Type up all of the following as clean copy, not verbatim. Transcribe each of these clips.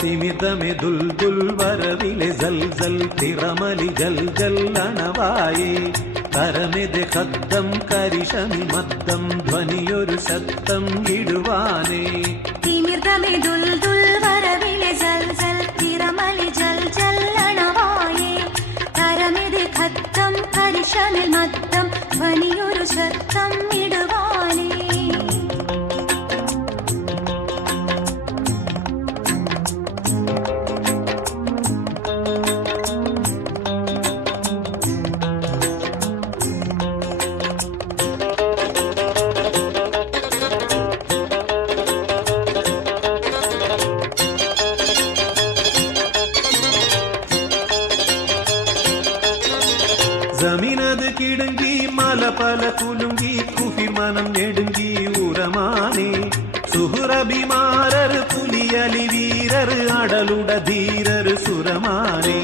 തിമിതമെ ദുൽദുൽ വരവിലെ ജൽജൽ തിറമലി ജൽജൽ അണവായേ കരമെതെ ഖദ്ദം കരിശമി മദ്ദം ധ്വനിയൊരു ശബ്ദം ഇടുവാനേ തിമിതമെ ദുൽദുൽ വരവിലെ ജൽജൽ തിറമലി ജൽജൽ അണവായേ കരമെതെ ഖദ്ദം കരിശമി മദ്ദം ധ്വനിയൊരു ശബ്ദം ഇടുവാനേ ജമീനത് കിടുങ്ങി മല പല കുലുങ്ങി കുഫിർ മനം നെടുങ്ങി ഉറമാനേ സുഹുറബിമാരർ പുലിയലി വീരർ അടലുട ധീരർ സുരമാനേ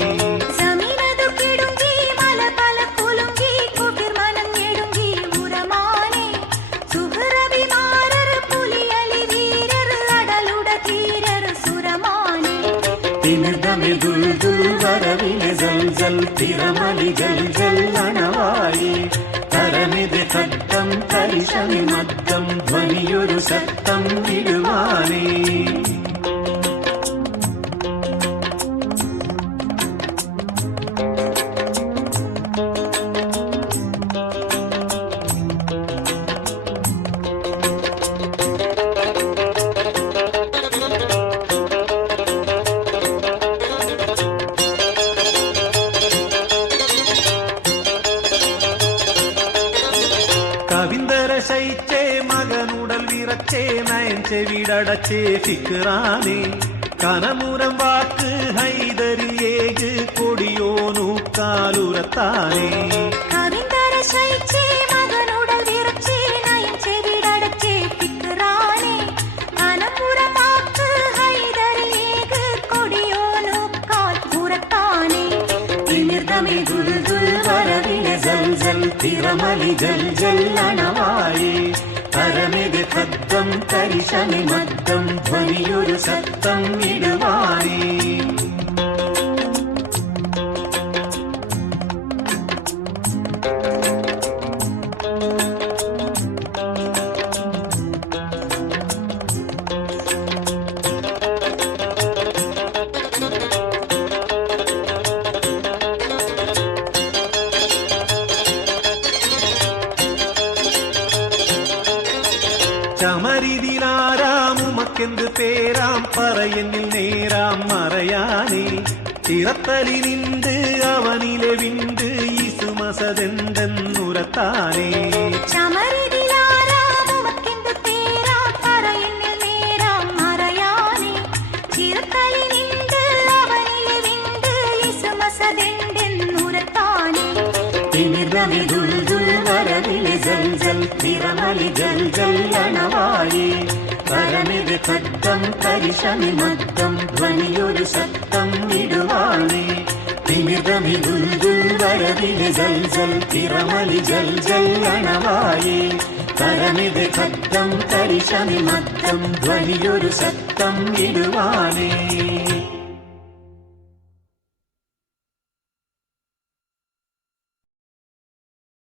തിമിർദമെ ദുൽദുൽ വരവിലെ ജൽജൽ തിറമലി ജൽജൽ അണവായേ കരമെതെ ഖദ്ദം കരിശമി മദ്ദം ധ്വനിയൊരു ശബ്ദം ഇടുവാനേ കവിന്ദര ശയിച്ചേ മകനുടൽ വിറച്ചേ നയൻ ചെവിടടച്ചേ ഫിക്റാനേ കനമുരം വാക്ക് ഹൈദരിയേക് കൊടിയോനു കാലുരത്താനേ തിമിർദമെ ദുൽദുൽ വരവിലെ ജൽജൽ തിറമലി ജൽജൽ അണവായേ കരമെതെ ഖദ്ദം കരിശമി മദ്ദം ധ്വനിയൊരു ശബ്ദം ഇടുവാനേ ചമരിതിലാരാം ഉമക്കെന്ത് പേരാം പറയെന്നിൽ നേരാം മറയാനേ തിറത്തലി നിണ്ട് അവനിലെ വിണ്ട് ഈസുമസതെന്തെന്നുരത്താനേ തിമിർദമെ ദുൽദുൽ വരവിലെ ജൽജൽ തിറമലി ജൽജൽ അണവായേ കരമെതെ ഖദ്ദം കരിശമി മദ്ദം ധ്വനിയൊരു ശബ്ദം ഇടുവാനേ തിമിർദമെ ദുൽദുൽ വരവിലെ ജൽജൽ തിറമലി ജൽജൽ അണവായേ കരമെതെ ഖദ്ദം കരിശമി മദ്ദം ധ്വനിയൊരു ശബ്ദം ഇടുവാനേ